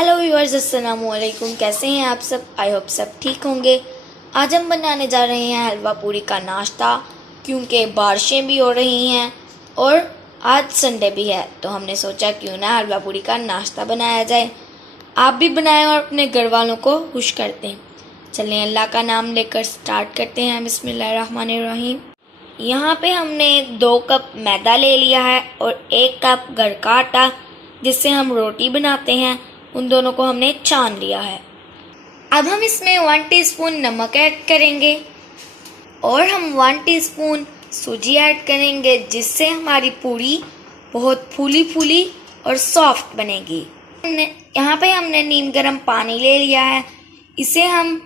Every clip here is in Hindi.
हेलो व्यूअर्स, अस्सलाम वालेकुम। कैसे हैं आप सब? आई होप सब ठीक होंगे। आज हम बनाने जा रहे हैं हलवा पूरी का नाश्ता, क्योंकि बारिशें भी हो रही हैं और आज संडे भी है, तो हमने सोचा क्यों ना हलवा पूरी का नाश्ता बनाया जाए। आप भी बनाएं और अपने घर वालों को खुश करते हैं। चलें अल्लाह का नाम लेकर स्टार्ट करते हैं। बिस्मिल्लाहिर्रहमानिर्रहीम। यहाँ पे हमने 2 कप मैदा ले लिया है और 1 कप घर का आटा, जिससे हम रोटी बनाते हैं, उन दोनों को हमने छान लिया है। अब हम इसमें 1 टीस्पून नमक ऐड करेंगे और हम 1 टीस्पून सूजी ऐड करेंगे, जिससे हमारी पूरी बहुत फूली फूली और सॉफ्ट बनेगी। यहाँ पे हमने नीम गर्म पानी ले लिया है, इसे हम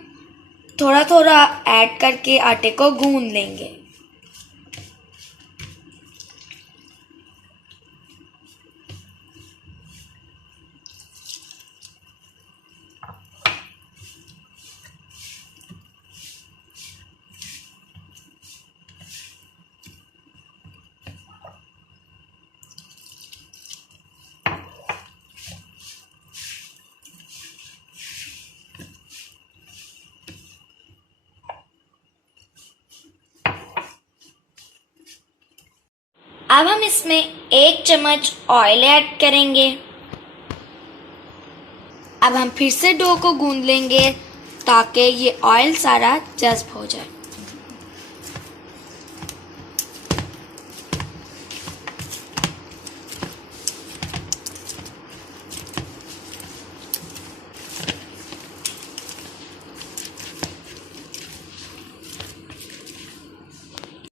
थोड़ा थोड़ा ऐड करके आटे को गूंद लेंगे। अब हम इसमें 1 चम्मच ऑयल ऐड करेंगे। अब हम फिर से डो को गूंद लेंगे ताकि ये ऑयल सारा जज्ब हो जाए।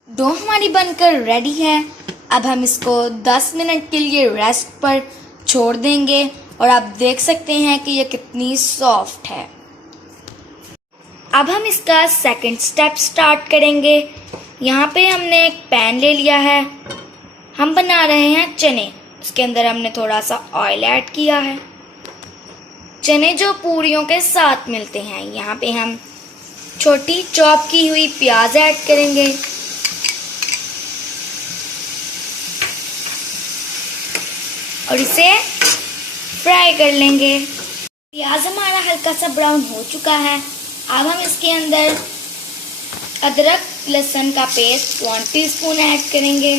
डो हमारी बनकर रेडी है। अब हम इसको 10 मिनट के लिए रेस्ट पर छोड़ देंगे और आप देख सकते हैं कि ये कितनी सॉफ्ट है। अब हम इसका सेकंड स्टेप स्टार्ट करेंगे। यहाँ पे हमने एक पैन ले लिया है। हम बना रहे हैं चने। उसके अंदर हमने थोड़ा सा ऑयल ऐड किया है। चने जो पूरियों के साथ मिलते हैं, यहाँ पे हम छोटी चॉप की हुई प्याज ऐड करेंगे और इसे फ्राई कर लेंगे। प्याज हमारा हल्का सा ब्राउन हो चुका है। अब हम इसके अंदर अदरक लहसुन का पेस्ट 1 टीस्पून ऐड करेंगे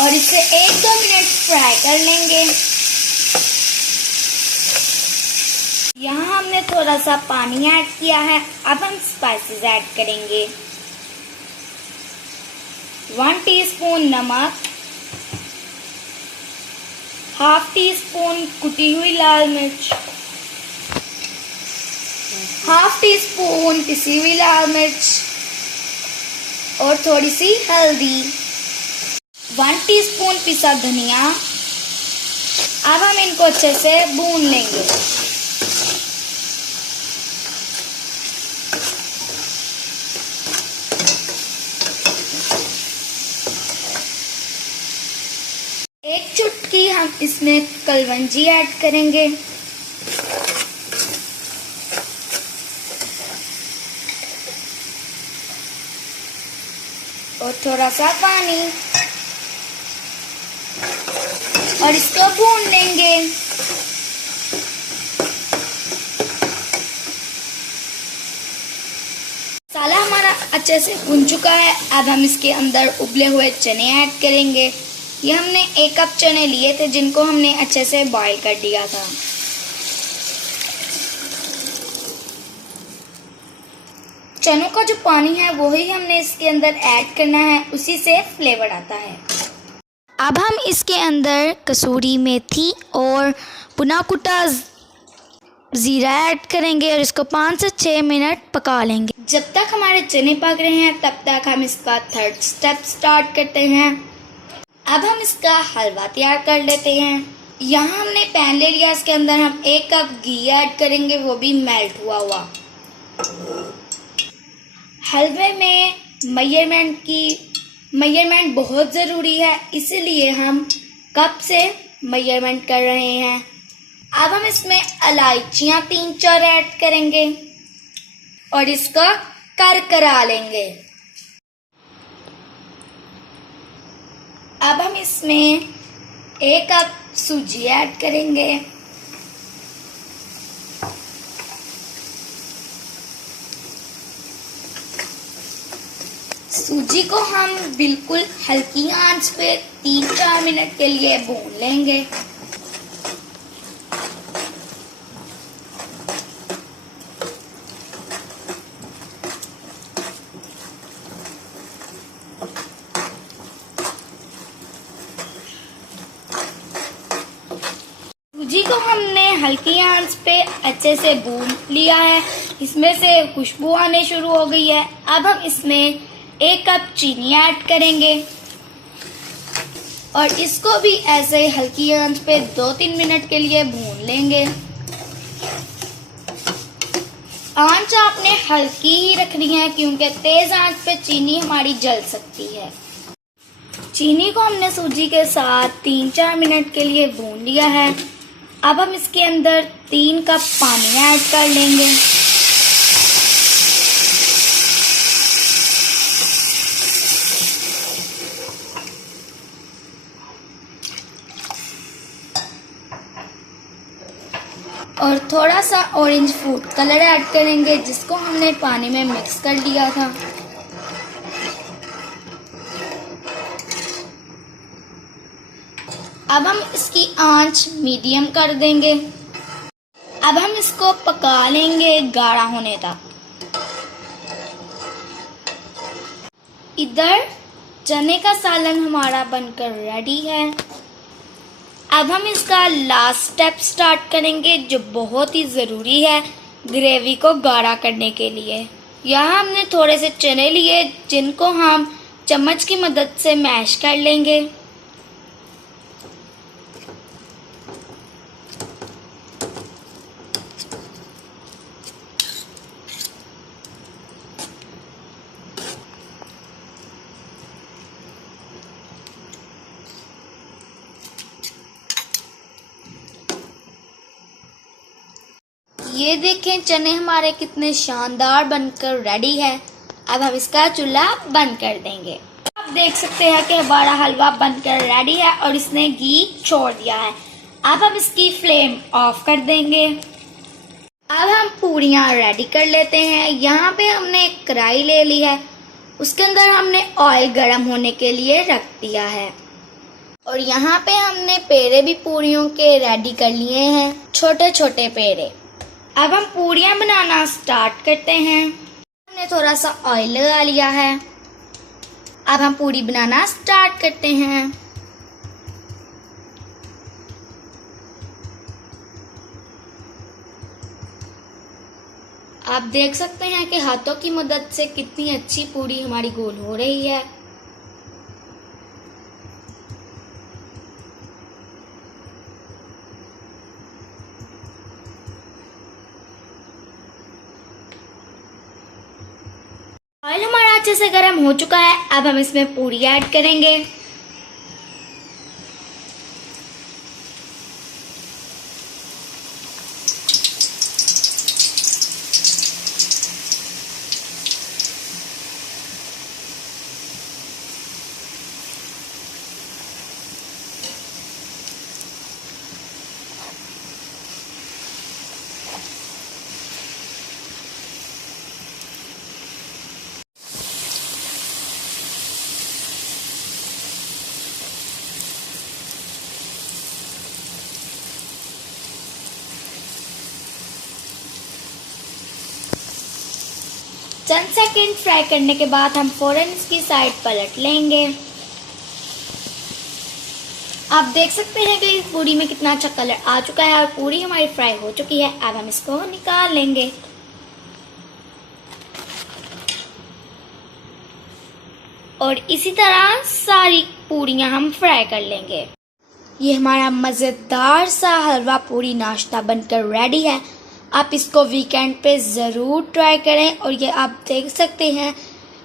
और इसे 1-2 मिनट फ्राई कर लेंगे। यहाँ हमने थोड़ा सा पानी ऐड किया है। अब हम स्पाइसेस ऐड करेंगे। 1 टीस्पून नमक, 1/2 टीस्पून कुटी हुई लाल मिर्च, 1/2 टीस्पून पिसी हुई लाल मिर्च और थोड़ी सी हल्दी, 1 टीस्पून पिसा धनिया। अब हम इनको अच्छे से भून लेंगे। एक चुटकी हम इसमें कलवंजी ऐड करेंगे और थोड़ा सा पानी और इसको भून लेंगे। मसाला हमारा अच्छे से भुन चुका है। अब हम इसके अंदर उबले हुए चने ऐड करेंगे। ये हमने 1 कप चने लिए थे, जिनको हमने अच्छे से बॉईल कर दिया था। चनों का जो पानी है वही हमने इसके अंदर ऐड करना है, उसी से फ्लेवर आता है। अब हम इसके अंदर कसूरी मेथी और भुना कुटा ज़ीरा ऐड करेंगे और इसको 5 से 6 मिनट पका लेंगे। जब तक हमारे चने पक रहे हैं तब तक हम इसका थर्ड स्टेप स्टार्ट करते हैं। अब हम इसका हलवा तैयार कर लेते हैं। यहाँ हमने पैन ले लिया, इसके अंदर हम 1 कप घी ऐड करेंगे, वो भी मेल्ट हुआ हुआ। हलवे में मेजरमेंट बहुत ज़रूरी है, इसीलिए हम कप से मेजरमेंट कर रहे हैं। अब हम इसमें इलायचियाँ 3-4 ऐड करेंगे और इसको करकरा लेंगे। अब हम इसमें 1 कप सूजी ऐड करेंगे सूजी को हम बिल्कुल हल्की आंच पे 3-4 मिनट के लिए भून लेंगे। सूजी को हमने हल्की आंच पे अच्छे से भून लिया है। इसमें से खुशबू आने शुरू हो गई है। अब हम इसमें 1 कप चीनी ऐड करेंगे और इसको भी ऐसे हल्की आंच पे 2-3 मिनट के लिए भून लेंगे। आंच आपने हल्की ही रखनी है क्योंकि तेज आंच पे चीनी हमारी जल सकती है। चीनी को हमने सूजी के साथ 3-4 मिनट के लिए भून लिया है। अब हम इसके अंदर 3 कप पानी ऐड कर लेंगे। और थोड़ा सा ऑरेंज फूड कलर ऐड करेंगे जिसको हमने पानी में मिक्स कर लिया था। अब हम इसकी आंच मीडियम कर देंगे। अब हम इसको पका लेंगे गाढ़ा होने तक। इधर चने का सालन हमारा बनकर रेडी है। अब हम इसका लास्ट स्टेप स्टार्ट करेंगे जो बहुत ही ज़रूरी है ग्रेवी को गाढ़ा करने के लिए। यहाँ हमने थोड़े से चने लिए जिनको हम चम्मच की मदद से मैश कर लेंगे। ये देखें चने हमारे कितने शानदार बनकर रेडी है। अब हम इसका चूल्हा बंद कर देंगे। आप देख सकते हैं कि हमारा हलवा बनकर रेडी है और इसने घी छोड़ दिया है। अब हम इसकी फ्लेम ऑफ कर देंगे। अब हम पूरियां रेडी कर लेते हैं। यहाँ पे हमने एक कढ़ाई ले ली है, उसके अंदर हमने ऑयल गर्म होने के लिए रख दिया है और यहाँ पे हमने पेड़े भी पूरियों के रेडी कर लिए हैं, छोटे छोटे पेड़े। अब हम पूरियां बनाना स्टार्ट करते हैं। हमने थोड़ा सा ऑयल लगा लिया है। अब हम पूरी बनाना स्टार्ट करते हैं। आप देख सकते हैं कि हाथों की मदद से कितनी अच्छी पूरी हमारी गोल हो रही है। ऑयल हमारा अच्छे से गर्म हो चुका है। अब हम इसमें पूरी ऐड करेंगे। चंद सेकंड फ्राई करने के बाद हम फौरन इसकी साइड पलट लेंगे। आप देख सकते हैं कि इस पूरी में कितना अच्छा कलर आ चुका है और पूरी हमारी फ्राई हो चुकी है। अब हम इसको निकाल लेंगे। और इसी तरह सारी पूरियां हम फ्राई कर लेंगे। ये हमारा मज़ेदार सा हलवा पूरी नाश्ता बनकर रेडी है। आप इसको वीकेंड पे ज़रूर ट्राई करें। और ये आप देख सकते हैं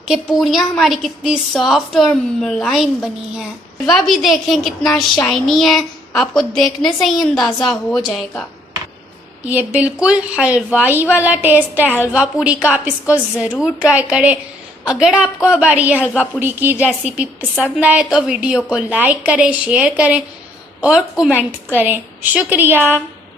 कि पूरियां हमारी कितनी सॉफ्ट और मुलायम बनी हैं। हलवा भी देखें कितना शाइनी है, आपको देखने से ही अंदाज़ा हो जाएगा। ये बिल्कुल हलवाई वाला टेस्ट है हलवा पूरी का। आप इसको ज़रूर ट्राई करें। अगर आपको हमारी ये हलवा पूरी की रेसिपी पसंद आए तो वीडियो को लाइक करें, शेयर करें और कमेंट करें। शुक्रिया।